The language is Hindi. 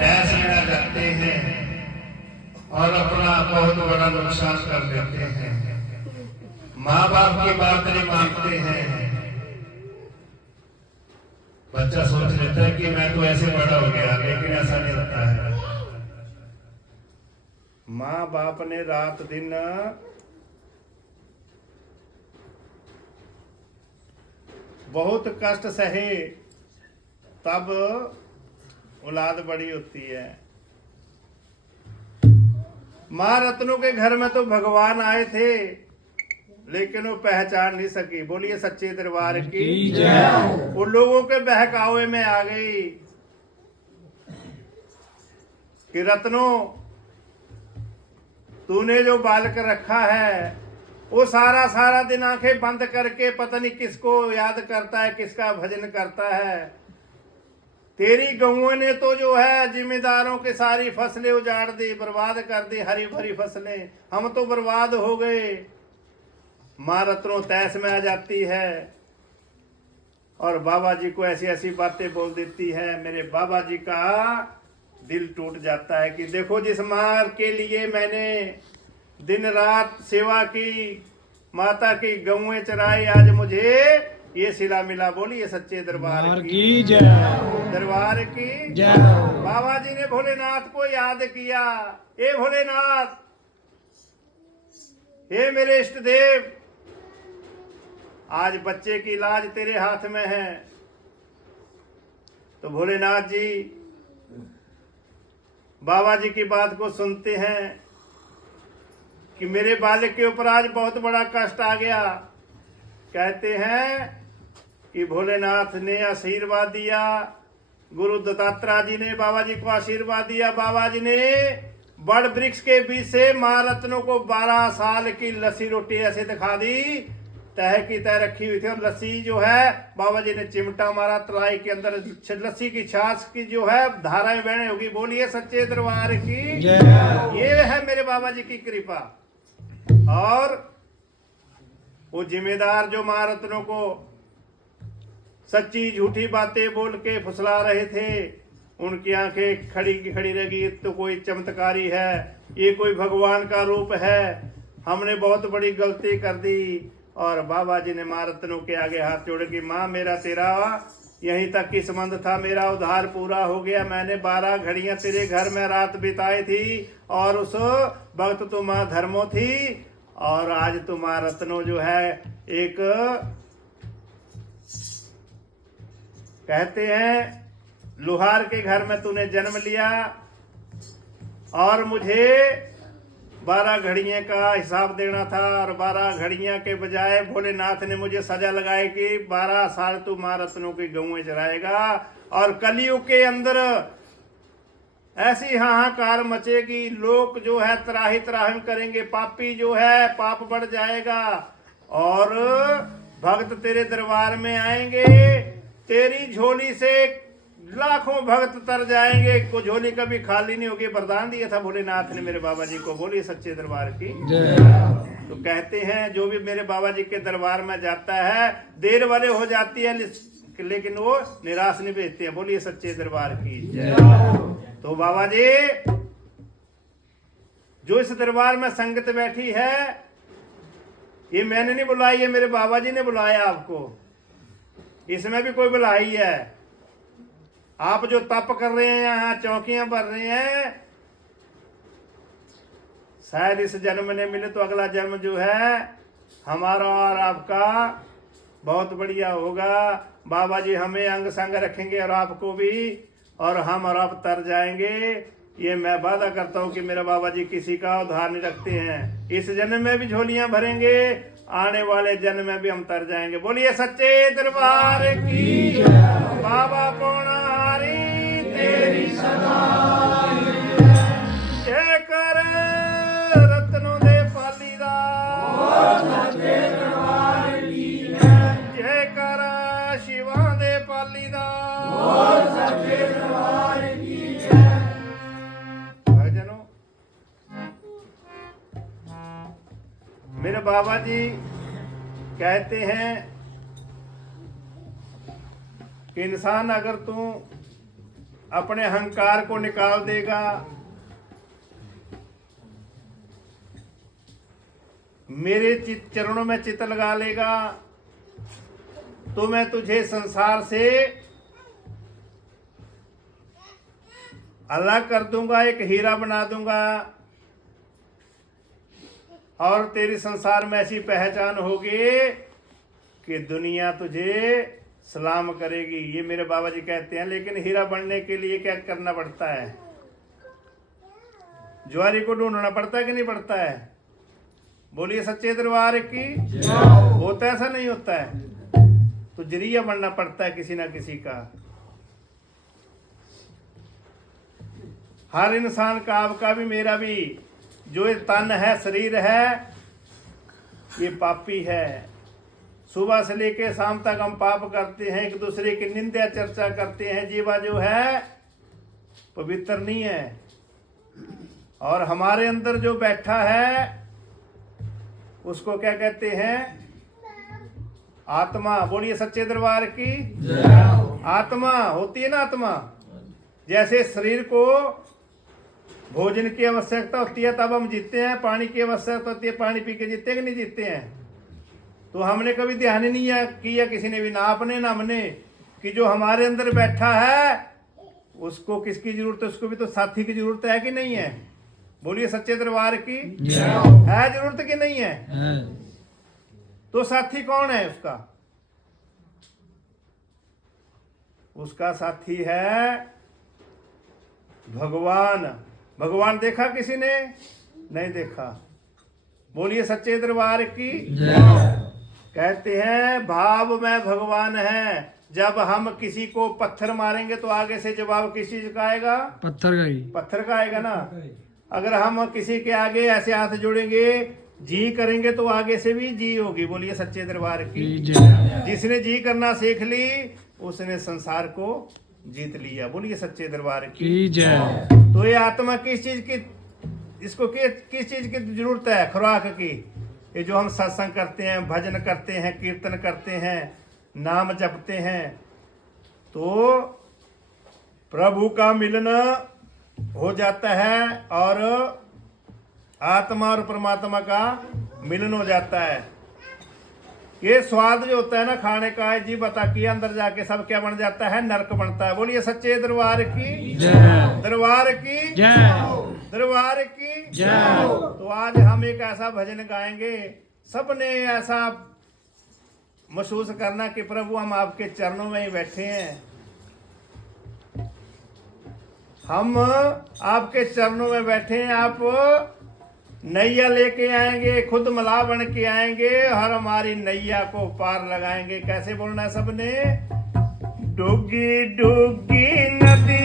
टैक्स लेना चाहते हैं और अपना बहुत बड़ा नुकसान कर देते हैं। माँ बाप की बात नहीं मानते हैं। बच्चा सोच लेता है कि मैं तो ऐसे बड़ा हो गया, लेकिन ऐसा नहीं होता है। माँ बाप ने रात दिन बहुत कष्ट सहे, तब औलाद बड़ी होती है। माँ रत्नों के घर में तो भगवान आए थे, लेकिन वो पहचान नहीं सकी। बोलिए सच्चे दरबार की जय। वो लोगों के बहकावे में आ गई कि रत्नों, तूने जो बालक रखा है वो सारा दिन आंखें बंद करके पता नहीं किसको याद करता है, किसका भजन करता है। तेरी गौओं ने तो जो है जिम्मेदारों की सारी फसलें उजाड़ दी, बर्बाद कर दी, हरी भरी फसलें। हम तो बर्बाद हो गए। माँ रत्नों तैस में आ जाती है और बाबा जी को ऐसी ऐसी बातें बोल देती है। मेरे बाबा जी का दिल टूट जाता है कि देखो, जिस माँ के लिए मैंने दिन रात सेवा की, माता की गौएं चराई, आज मुझे ये सिला मिला। बोलिए सच्चे दरबार की जय। दरबार की जय। बाबा जी ने भोलेनाथ को याद किया। हे भोलेनाथ, हे मेरे इष्ट देव, आज बच्चे की लाज तेरे हाथ में है। तो भोलेनाथ जी बाबा जी की बात को सुनते हैं कि मेरे बालक के ऊपर आज बहुत बड़ा कष्ट आ गया। कहते हैं कि भोलेनाथ ने आशीर्वाद दिया, गुरु दत्तात्रेय जी ने बाबा जी को आशीर्वाद दिया। बाबा जी ने बड़ वृक्ष के बीच से माँ रत्नों को 12 साल की लस्सी रोटी ऐसे दिखा दी, तह की तह रखी हुई थी। और लस्सी जो है बाबा जी ने चिमटा मारा, तलाई के अंदर लस्सी की छाछ की जो है धाराएं बहने होगी। बोलिए सच्चे दरबार की जय। ये है मेरे बाबा जी की कृपा। और वो जिम्मेदार जो माँ रत्नों को सच्ची झूठी बातें बोल के फुसला रहे थे, उनकी आंखें खड़ी की खड़ी रह गई। तो कोई चमत्कारी है, ये कोई भगवान का रूप है, हमने बहुत बड़ी गलती कर दी। और बाबा जी ने माँ रत्नों के आगे हाथ जोड़ के, माँ मेरा तेरा यहीं तक की संबंध था, मेरा उद्धार पूरा हो गया। मैंने 12 घड़ियां तेरे घर में रात बिताई थी और उस वक्त तो माँ धर्मो थी, और आज तो माँ रत्नों जो है एक कहते हैं लोहार के घर में तूने जन्म लिया, और मुझे 12 घड़ियां का हिसाब देना था। और 12 घड़ियां के बजाय भोलेनाथ ने मुझे सजा लगाई कि 12 साल तू माँ रत्नों की गौएं चराएगा। और कलयुग के अंदर ऐसी हाहाकार मचेगी, लोग जो है त्राही त्राहिम करेंगे, पापी जो है पाप बढ़ जाएगा, और भक्त तेरे दरबार में आएंगे, तेरी झोली से लाखों भक्त तर जाएंगे, को झोली कभी खाली नहीं होगी। वरदान दिया था भोलेनाथ ने मेरे बाबा जी को। बोलिए सच्चे दरबार की जय। तो कहते हैं जो भी मेरे बाबा जी के दरबार में जाता है, देर वाले हो जाती है लेकिन वो निराश नहीं भेजते हैं। बोलिए सच्चे दरबार की जय। तो बाबा जी जो इस दरबार में संगत बैठी है, ये मैंने नहीं बुलाई है, मेरे बाबा जी ने बुलाया आपको। इसमें भी कोई बुलाई है। आप जो तप कर रहे हैं, यहाँ चौकियां भर रहे हैं, शायद इस जन्म ने मिले तो अगला जन्म जो है हमारा और आपका बहुत बढ़िया होगा। बाबा जी हमें अंग संग रखेंगे और आपको भी, और हम और आप तर जाएंगे। ये मैं वादा करता हूँ कि मेरा बाबा जी किसी का उधार नहीं रखते हैं। इस जन्म में भी झोलियां भरेंगे, आने वाले जन्म में भी हम तर जाएंगे। बोलिए सच्चे दरबार की बाबा पौणारी तेरी सदा जय कर रत्नों दे पालीदा, जय कर शिवा दे पालीदा। भजनों मेरे बाबा जी कहते हैं कि इंसान अगर तू अपने अहंकार को निकाल देगा, मेरे चरणों में चित्त लगा लेगा, तो मैं तुझे संसार से अलग कर दूंगा, एक हीरा बना दूंगा, और तेरी संसार में ऐसी पहचान होगी कि दुनिया तुझे सलाम करेगी। ये मेरे बाबा जी कहते हैं। लेकिन हीरा बनने के लिए क्या करना पड़ता है? ज्वारी को ढूंढना पड़ता है कि नहीं पड़ता है? बोलिए सच्चे दरबार की। होता है, ऐसा नहीं होता है? तो जरिया बनना पड़ता है किसी ना किसी का। हर इंसान का, आपका भी मेरा भी, जो ये तन है, शरीर है, ये पापी है। सुबह से लेके शाम तक हम पाप करते हैं, एक दूसरे की निंदा चर्चा करते हैं। जीवा जो है पवित्र नहीं है, और हमारे अंदर जो बैठा है उसको क्या कहते हैं? आत्मा। बोलिए सच्चे दरबार की। आत्मा होती है ना, आत्मा। जैसे शरीर को भोजन की आवश्यकता होती है तब हम जीते हैं, पानी की आवश्यकता होती है, पानी पी के जीते कि नहीं जीते हैं? तो हमने कभी ध्यान ही नहीं किया, किसी ने भी, ना आपने ना हमने, कि जो हमारे अंदर बैठा है उसको किसकी जरूरत है? उसको भी तो साथी की जरूरत है कि नहीं है? बोलिए सच्चे दरबार की। है जरूरत कि नहीं है? तो साथी कौन है उसका? उसका साथी है भगवान। भगवान देखा किसी ने? नहीं देखा। बोलिए सच्चे दरबार की। कहते हैं भाव में भगवान है। जब हम किसी को पत्थर मारेंगे तो आगे से जवाब किस चीज का आएगा? पत्थर का ही। पत्थर का आएगा ना। अगर हम किसी के आगे ऐसे हाथ जोड़ेंगे, जी करेंगे, तो आगे से भी जी होगी। बोलिए सच्चे दरबार की। जिसने जी करना सीख ली उसने संसार को जीत लिया। बोलिए सच्चे दरबार की जय। तो ये आत्मा किस चीज की, इसको किस चीज की जरूरत है? खुराक की। ये जो हम सत्संग करते हैं, भजन करते हैं, कीर्तन करते हैं, नाम जपते हैं, तो प्रभु का मिलन हो जाता है और आत्मा और परमात्मा का मिलन हो जाता है। ये स्वाद जो होता है ना खाने का, जी बता कि अंदर जाके सब क्या बन जाता है? नरक बनता है। बोलिए सच्चे दरबार की जय। दरबार की जय। दरबार की जय। तो आज हम एक ऐसा भजन गाएंगे, सबने ऐसा महसूस करना कि प्रभु हम आपके चरणों में ही बैठे हैं, हम आपके चरणों में बैठे हैं। आप नैया लेके आएंगे, खुद मलाह बन के आएंगे और हमारी नैया को पार लगाएंगे। कैसे बोलना है सबने? डूगी डूगी नदी